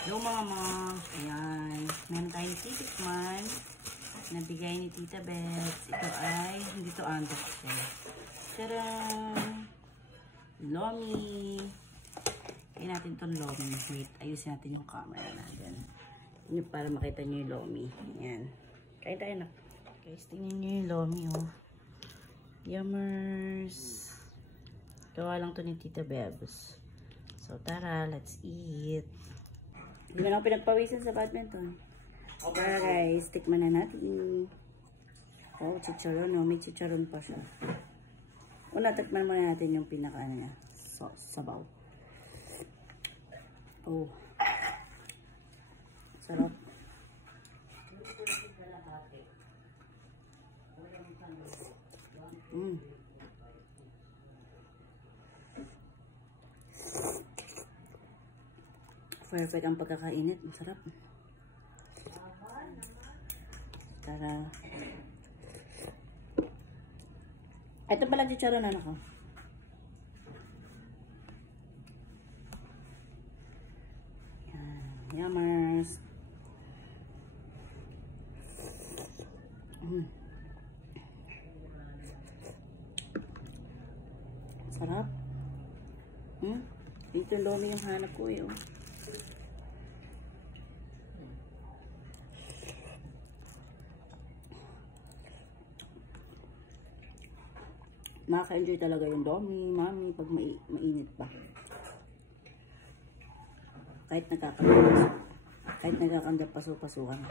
Hello mga. Ayan. Meron tayong titikman. Nabigay ni Tita Bets. Ito ay, hindi to unboxing. Tadaan! Lomi. Kaya natin itong lomi. Wait, ayusin natin yung camera natin. Yun para makita nyo yung lomi. Ayan. Kain tayo na. Guys, tingnan nyo yung lomi, oh. Yummers. Gawa lang to ni Tita Bebs. So, tara, let's eat. Hindi na ako pinagpawisan sa badminton. Tara guys, tikman na natin. Oh, chicharon. No? May chicharon pa siya. Una, tikman muna natin yung pinaka niya. Sabaw. Oh. Sarap. Perfect ang pagkakainit. Masarap. Tara. Ito pala chicharon na ako. Yan. Yummers. Sarap. Ito yung lomi yung hanap ko eh. Oh. Makaka-enjoy talaga yung lomi, mami, pag mainit pa. Kahit nagkakanda paso-pasukan.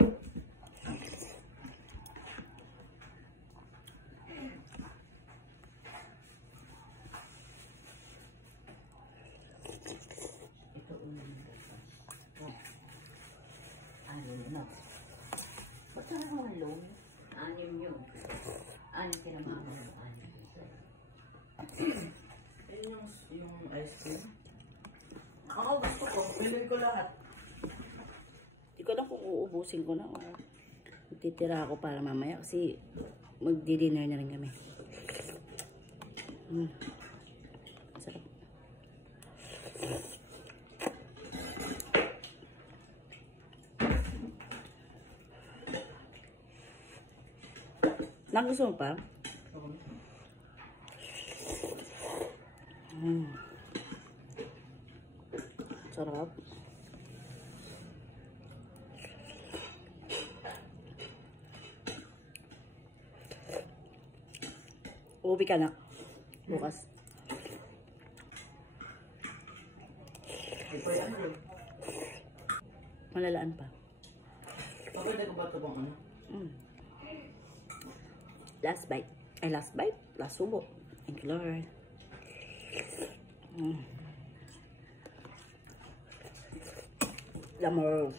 Ito ano? Ba't ka nakawalong? Anim yun. Anim kinamama. Ayun yung ice cream. Ako gusto ko. Pilin ko lahat. Hindi ko lang kung uubusin ko na o titira ako para mamaya kasi magdi-dinner na rin kami. Sarap. Nang gusto mo pa? Sarap. Uwi ka na. Bukas. Ito yan yun. Malalaan pa. Pagkada ko ba ito bang ano? Last bite. Ay, last bite? Last subo. Thank you, Lord. Lamor.